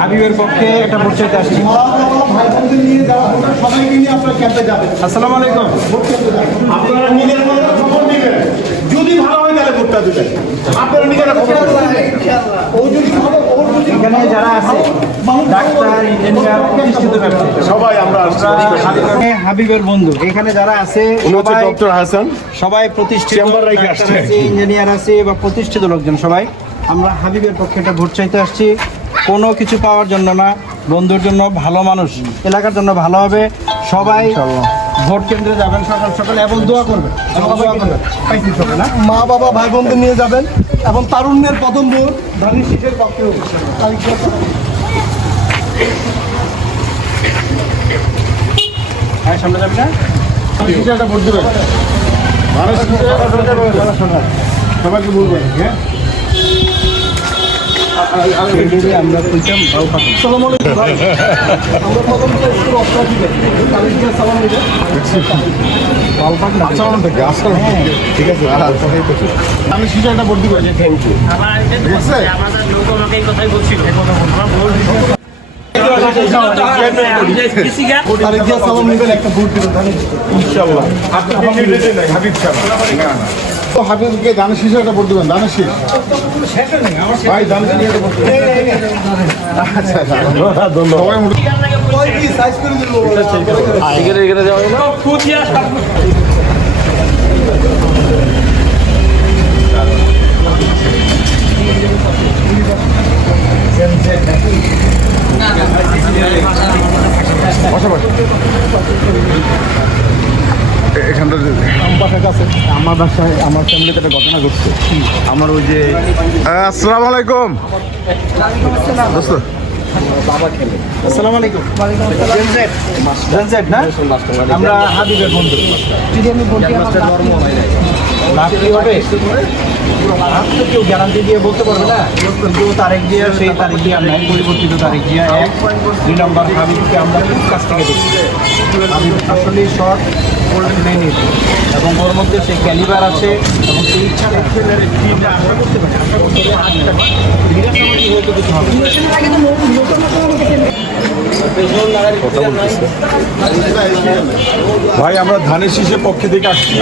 হাবিবের পক্ষে একটা ভোট চাইতে আসছি। আসসালামু আলাইকুম। আপনারা নিজের মতো খবর দিবেন, যদি ভালো হয় তাহলে ভোটটা দিবেন। আপনারা নিজেরা খবর এখানে যারা আছে ডাক্তার, ইঞ্জিনিয়ার, প্রতিষ্ঠিত ব্যবসায়ী সবাই আমরা হাবিবের বন্ধু এখানে যারা আছে ডক্টর হাসান, সবাই প্রতিষ্ঠিত ইঞ্জিনিয়ার আছে বা প্রতিষ্ঠিত লোকজন সবাই। আমরা হাবিবের পক্ষে একটা ভোট চাইতে আসছি, কোনো কিছু পাওয়ার জন্য না, বন্ধুর জন্য, ভালো মানুষ, এলাকার জন্য ভালো হবে। সবাই ভোট কেন্দ্রে যাবেন সকাল সকালে এবং দোয়া করবেন। মা বাবা ভাই বোনদের নিয়ে যাবেন এবং তারুণ্যের প্রথম ভোট ধানের শীষের পক্ষে। হ্যাঁ, সামনে যাবি না? একটা ভোট দেবেন, সবাইকে বলবেন। হ্যাঁ, আমরা কইতাম আমরা প্রথম ঠিক আছে, আমি শীষে একটা ভোট দিবেন। Thank you. হাবিবকে দানের শীষে একটা ভোট দিবেন। দানের শীষ ভাই, দানের শীষে একটা ভোট দিবেন। আচ্ছা, আমার বাসায় আমার ফ্যামিলিতে একটা ঘটনা ঘটছে। আমার ওই যে আসসালামু আলাইকুম দোস্ত। আসসালামু আলাইকুম। না, আমরা হাবিবের বন্ধু। যদি আমি বলতে লাভ কি হবে কেউ গ্যারান্টি দিয়ে বলতে পারবে না। কেউ তারিখ দিয়ে সেই তারিখ দিয়ে আমরা পরিবর্তিত তারিখ দিয়ে 1-2 নম্বর হাবিবকে আমরা খুব কাছ থেকে দেখছি। হাবিব আসলে শর্ট নেই এবং ওর মধ্যে সেই ক্যালিবার আছে এবং সেই ইচ্ছা আশা করতে পারি হয়তো কিছু হবে। ভাই, আমরা ধানের শীষের পক্ষে থেকে আসছি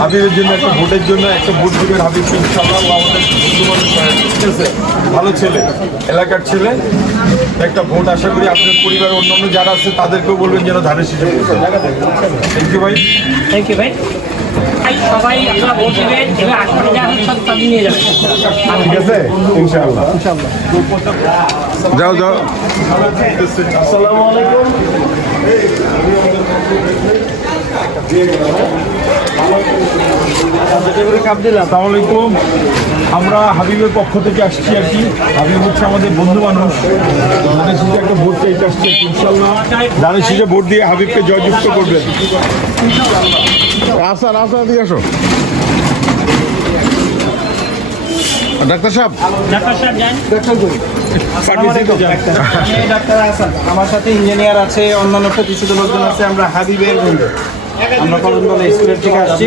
হাবিবের জন্য, একটা ভোটের জন্য একটা ভোট দিবেন হাবিব। ইনশাআল্লাহ আমাদের বন্ধু মানুষ, ঠিক আছে, ভালো ছেলে, এলাকার ছেলে, একটা ভোট আশা করি। আপনার পরিবারের অন্যান্য যারা আছে তাদেরকেও বলবেন যেন ধানের শীষে। থ্যাংক ইউ ভাই। থ্যাংক ইউ ভাই। সবাই আপনারা ভোট দেবেন, এবার আসলে যা হচ্ছে সব নিয়ে যাবেন। ঠিক আছে, ইনশাআল্লাহ। যাও যাও। আসসালামু আলাইকুম। আসসালামু আলাইকুম। আমরা হাবিবের পক্ষ থেকে আসছি আর কি। হাবিব হচ্ছে আমাদের বন্ধু মানুষ। ধানের শীষে একটা ভোট চাইতে আসছি ইনশাল্লাহ। ধানের শীষে ভোট দিয়ে হাবিবকে জয়যুক্ত করবেন। আসান দিয়ে আসো। ডাক্তার সাহেব, ডাক্তার হাসান, আমার সাথে ইঞ্জিনিয়ার আছে, অন্যান্য প্রতিষ্ঠিত লোকজন আছে। আমরা হাবিবের বন্ধু। আমরা কলমতলা স্কুলের থেকে আসছি।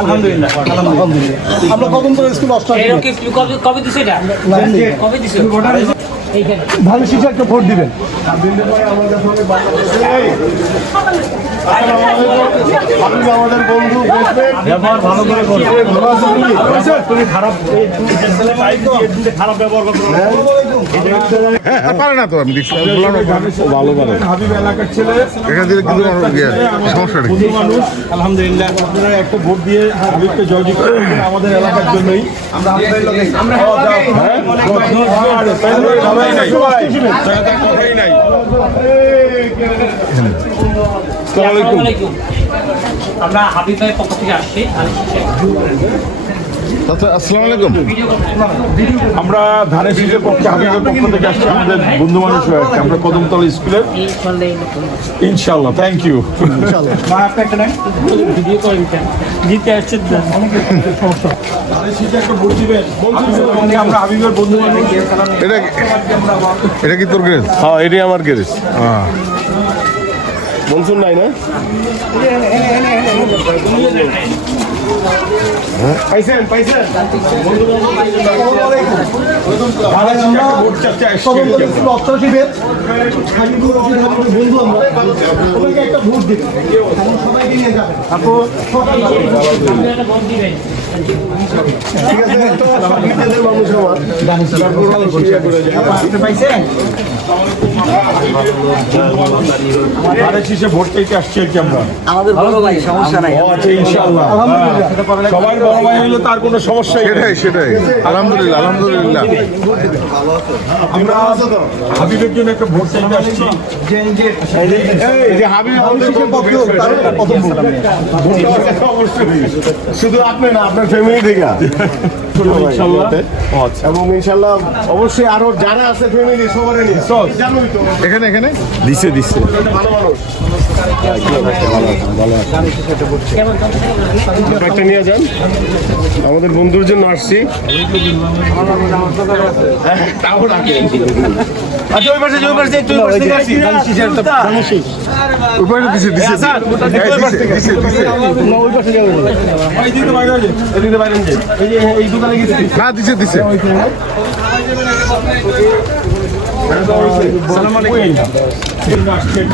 আলহামদুলিল্লাহ। আমরা কদমতলা স্কুল কবে দিছে এটা? কবে দিছে? ধানের শীষে একটা ভোট দিবেন। আমাদের বন্ধু ভালো করে তুমি খারাপ ব্যবহার পারে না তো। আমি ভালো পারে হাবিব এলাকার ছেলে, এখান থেকে কিন্তু সমস্যা নেই। মানুষ। আলহামদুলিল্লাহ, আপনারা একটা ভোট দিয়ে হাবিবকে জয়যুক্ত করবেন আমাদের এলাকার জন্যই। আমরা হাবিব ভাইয়ের পক্ষ থেকে আসছি। আচ্ছা, আসসালামু আলাইকুম। আমরা ধানের শীষের পক্ষে হাবিবের পক্ষ থেকে আসছি, আমাদের বন্ধু মানুষ হয়ে আসছে। আমরা কদমতলা স্কুলের ইনশাল্লাহ। Thank you. মা আপনি একটা নেন। ভিডিও করে দিতে আসছে ধানের শীষে একটা ভোট দিবেন। আমরা হাবিবের বন্ধু মানুষ। এটা কি তোর গ্যারেজ? হ্যাঁ এটাই আমার গ্যারেজ। মনসুন নাই না? পাইছেন পাইছেন ধানের শীষে একটা ভোট চাচ্ছে আসছি। অষ্টআশি বেচ হাবিবুর রশিদ হাবিবের বন্ধু আমরা ওদেরকে একটা ভোট দিন এবং সবাইকে নিয়ে যাবেন আপু ভোট দিবেন। ঠিক আছে তো আপনাদের মানুষ আমার আপনি পাইছেন ধানের শীষে ভোট চাইতে আসছি আর কি আমরা। আমাদের বড় ভাই সমস্যা নাই ও আচ্ছা, ইনশাল্লাহ। সবার বড় ভাই হলে তার কোনো সমস্যাই নেই। সেটাই আলহামদুলিল্লাহ আলহামদুলিল্লাহ। আমরা হাবিবের জন্য একটা ভোট চাইতে আসছি। শুধু আপনি না, আপনার ফ্যামিলি থেকে ইনশাল্লাহ। এবং ইনশাল্লাহ অবশ্যই আরো যারা আছে ফ্যামিলি সবারই নিয়ে জানোই তো এখানে দিচ্ছে ভালো মানুষ। একটা নিয়ে যান, আমাদের বন্ধুর জন্য আসছি। তাও রাখে। আচ্ছা ওই পাশে একটু ওই পাশে থেকে আসি উপরে দিছে ভাই দিতে বাইরে যান। এদিকে বাইরে যান। এই দোকানে গেছি। না দিছে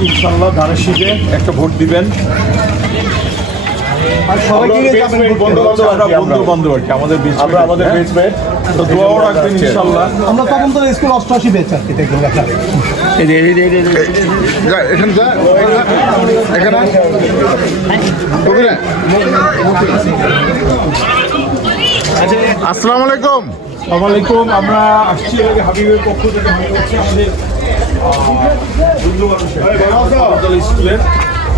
ইনশাল্লাহ ধানের শীষে একটা ভোট দিবেন। সবাইকে নিয়ে যাবেন বন্ধু বান্ধব আর কি, আমাদের আমরা আমাদের বেসমেন্ট তো দোয়াও রাখবেন ইনশাল্লাহ। আমরা তখন তো স্কুল অষ্টআশি বেচ আর কি দেখবেন লেখা যা এখানে যা এখানে কবিরা। আসসালামু আলাইকুম। আসসালামাইকুম। আমরা আসছি এর আগে হাবিবের পক্ষ থেকে। হাবিব হচ্ছে আমাদের বন্ধু মানুষের স্কুলের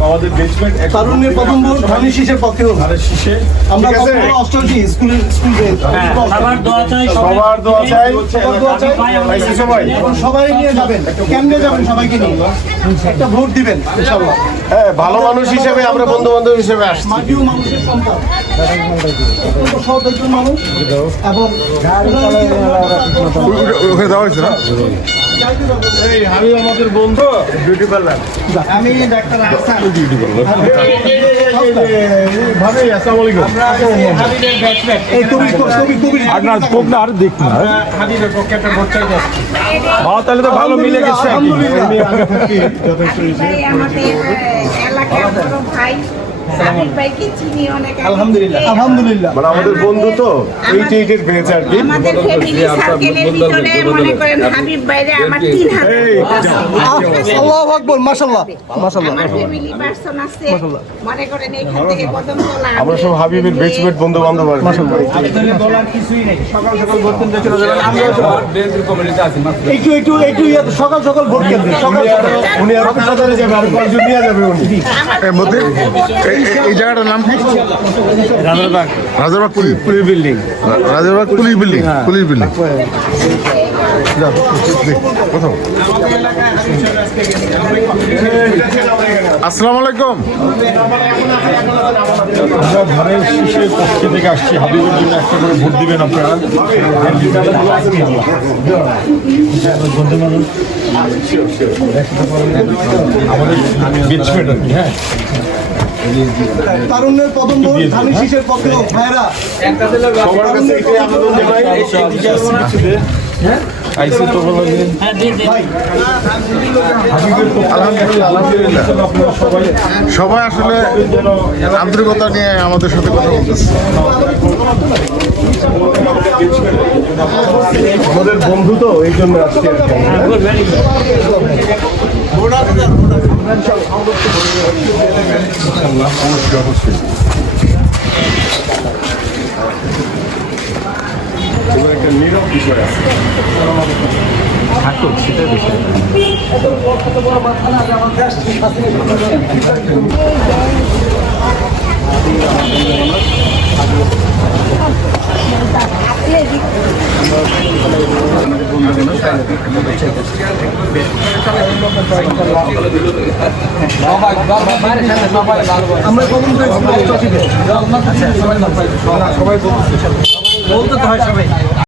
আমাদের বেসমেন্ট তারুণ্যের প্রথম ভোট ধানের শীষের পক্ষে হোক। ধানের শীষে আমরা কখনো অষ্টআশি স্কুল বেচ সবার দোয়া চাই, সবার দোয়া চাই। সবাই এখন সবাই নিয়ে যাবেন, কেমনে যাবেন সবাইকে নিয়ে একটা ভোট দিবেন ইনশাআল্লাহ। হ্যাঁ, ভালো মানুষ হিসেবে আমরা বন্ধু বান্ধব হিসেবে আসছি। মাটিও মানুষের সম্পদ, অত্যন্ত সৎ একজন মানুষ এবং ওখানে দেওয়া হয়েছে না? এই আমি আমাদের বন্ধু বিউটি পার্লার। আমি ডাক্তার আহসান। ভাবে আসসালামু আলাইকুম। এই কবির আপনার কোক না আর দেখুন হাবিবের পক্ষে একটা ভোট চাই যাচ্ছে। তাহলে তো ভালো মিলে গেছে আর কি। ভাই আমাদের এলাকার বড় ভাই সাবির ভাইকে চিনি অনেক আগে আলহামদুলিল্লাহ থেকে। আলহামদুলিল্লাহ। মানে আমাদের বন্ধু তো এইটের পেয়েছে আর কি। আমাদের ফ্যামিলি সার্কেলের ভিতরে মনে করেন হাবিব ভাইরে আমার 3 হাত। আল্লাহু আকবার মাশাআল্লাহ মাশাআল্লাহ। আমার ফ্যামিলি পারসন আছে মনে করেন এইখান থেকে কদমতলা আমরা সব হাবিবের বেচমেট বন্ধু বান্ধব আর কি। বলার কিছুই নেই, সকাল সকাল ভোট কেন্দ্রে চলে যাবেন। একটু সকাল সকাল ভোট কেন্দ্রে সকাল সকাল উনি আর হাসপাতালে যাবে আর কয়েকজন নিয়ে যাবে উনি। এর মধ্যে এই জায়গাটার নাম কি? Rajarbagh police building. Rajarbagh police building. কোথাও? আসসালামু আলাইকুম। আমরা ধানের শীষের পক্ষ থেকে আসছি। হাবিবের জন্য একটা করে ভোট দিবেন আপনারা। আমাদের বেচমেন্ট আর কি। হ্যাঁ, তারুণ্যের প্রথম ভোট ধানের শীষের পক্ষে হোক ভাইরা। সবার কাছে এটাই আবেদন যে ভাই এদিকে আসছি কিছুতে। আইসি তো বলা যায়। হাবিবের পক্ষ আলহামদুলিল্লাহ আলহামদুলিল্লাহ। আপনারা সবাই সবাই আসলে আন্তরিকতা নিয়ে আমাদের সাথে কথা বলতেছে। আমাদের বন্ধু তো এই জন্য আসছে আর কি। ইনশাআল্লাহ অবশ্যই অবশ্যই। এবার একটা নীরব বিষয় আছে। থাকতো সেটা বেশি। আমরা কখন সবাই বলতে তো হয় সবাই